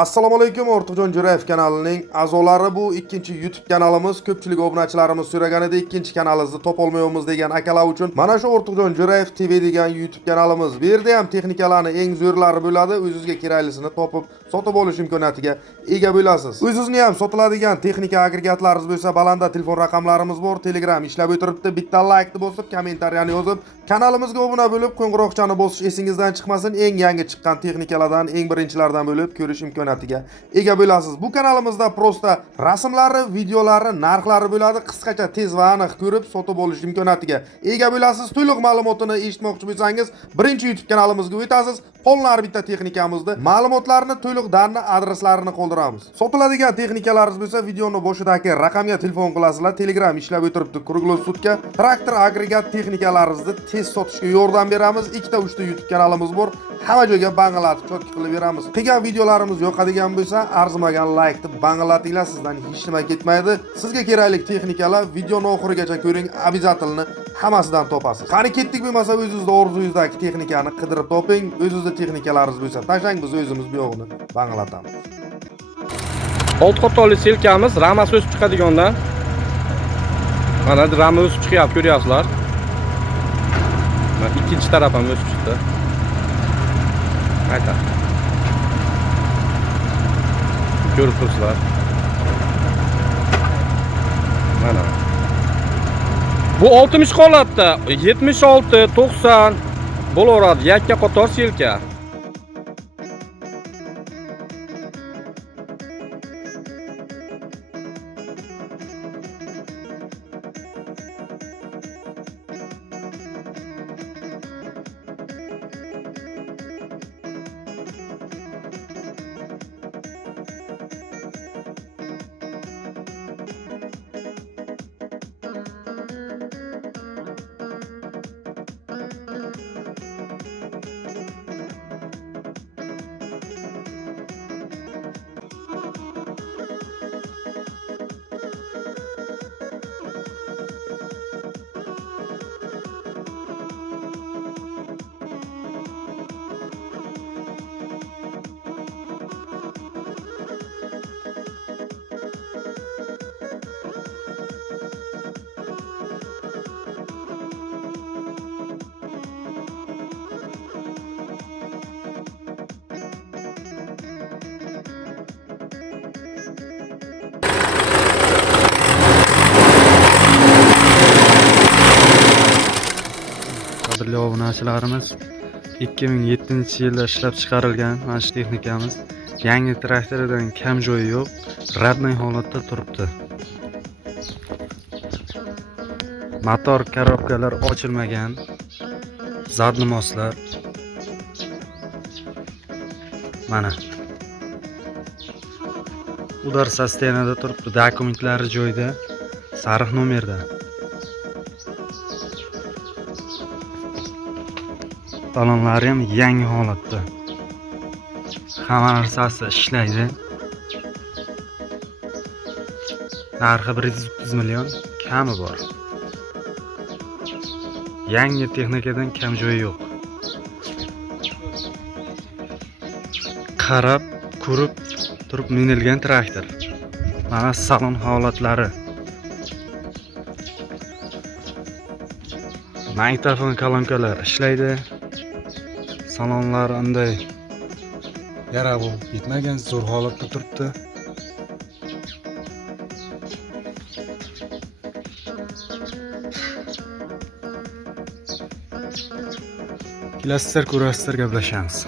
Assalomu alaykum, Ortiqjon Jo'rayev kanalining a'zolari. Bu ikkinchi YouTube kanalimiz. Ko'pchilik obunachilarimiz so'raganida ikkinchi kanalimizni topolmayapmiz degan akalar uchun mana shu Ortiqjon Jo'rayev TV degan YouTube kanalimiz. Bu yerda ham texnikalarning eng zo'rlari bo'ladi. O'zingizga keraklisini topib, sotib olish imkoniyatiga ega bo'lasiz. O'zingizni ham sotiladigan texnika agregatlaringiz bo'lsa, balanda telefon raqamlarimiz bor. Telegram ishlab o'tiribdi. Bitta like bosib, kommentariyani yozib, kanalimizga obuna bo'lib, qo'ng'iroqchani bosish esingizdan chiqmasin. Eng yangi chiqqan texnikalardan, eng birinchilardan bo'lib ko'rish imkoniyatiga ega bo'lasiz. Bu kanalimizda prosta rasmlari, videolari, narxlari bo'ladi. Qisqacha tez va aniq ko'rib, sotib olish imkoniyatiga ega bo'lasiz. To'liq ma'lumotini eshitmoqchi bo'lsangiz, birinchi YouTube kanalimizga o'tasiz. Qolgan bitta texnikamizni, ma'lumotlarni, to'liq darni, adreslarini qoldiramiz. Sotiladigan texnikalaringiz bo'lsa, videoni boshidagi raqamga telefon qilasizlar. Telegram ishlab o'tiribdi. Kruglosutga traktor agregat texnikalaringizni tez sotishga yordam beramiz. 2-3 YouTube kanalimiz bor. Hamma joyga bang'alatib chotki qilib beramiz. Qilgan videolarimiz yoqadigan bo'lsa, arzimagan like deb bang'alatinglar, sizdan hech nima ketmaydi. Sizga kerakli texnikalar videoni oxirigacha ko'ring, обязательно hammasidan topasiz. Qani ketdik, bo'lmasa o'zingizning orzungizdagi texnikani qidirib toping. O'zingizning texnikalaringiz bo'lsa, tashlang, biz o'zimiz bu yog'ini bang'alatamiz. Old qatoli selkamiz ramasi o'sib chiqadigandan. Mana rama o'sib chiqyapti, ko'ryapsizlar. Mana ikkinchi taraf ham o'sib chiqdi. Qayta. Ko'rib turibsizlar. Mana. Bu 60 holatda 76, 90 bo'laveradi. Yakka qator selka. Qadrli obunachilarimiz, 2007-yilda ishlab chiqarilgan mana shu texnikamiz yangi traktoridan kam joyi yo'q, radniy holatda turibdi. Motor korobkalar ochilmagan, zadni moslar. Mana udar sostenada turibdi, dokumentlari joyida, sariq nomerda. Talonlari ham yangi holatda. Hamma narsasi ishlaydi. Narxi 130 million, kami bor. Yangi texnikadan kam joyi yo'q. Qarab, ko'rib turib minilgan traktor. Mana salon holatlari. Magnitofon kolonkalar ishlaydi. Salonlar unday yara bo'lib ketmagan, zo'r holatda turibdi. Kelasizlar, ko'rasizlar, gaplashamiz.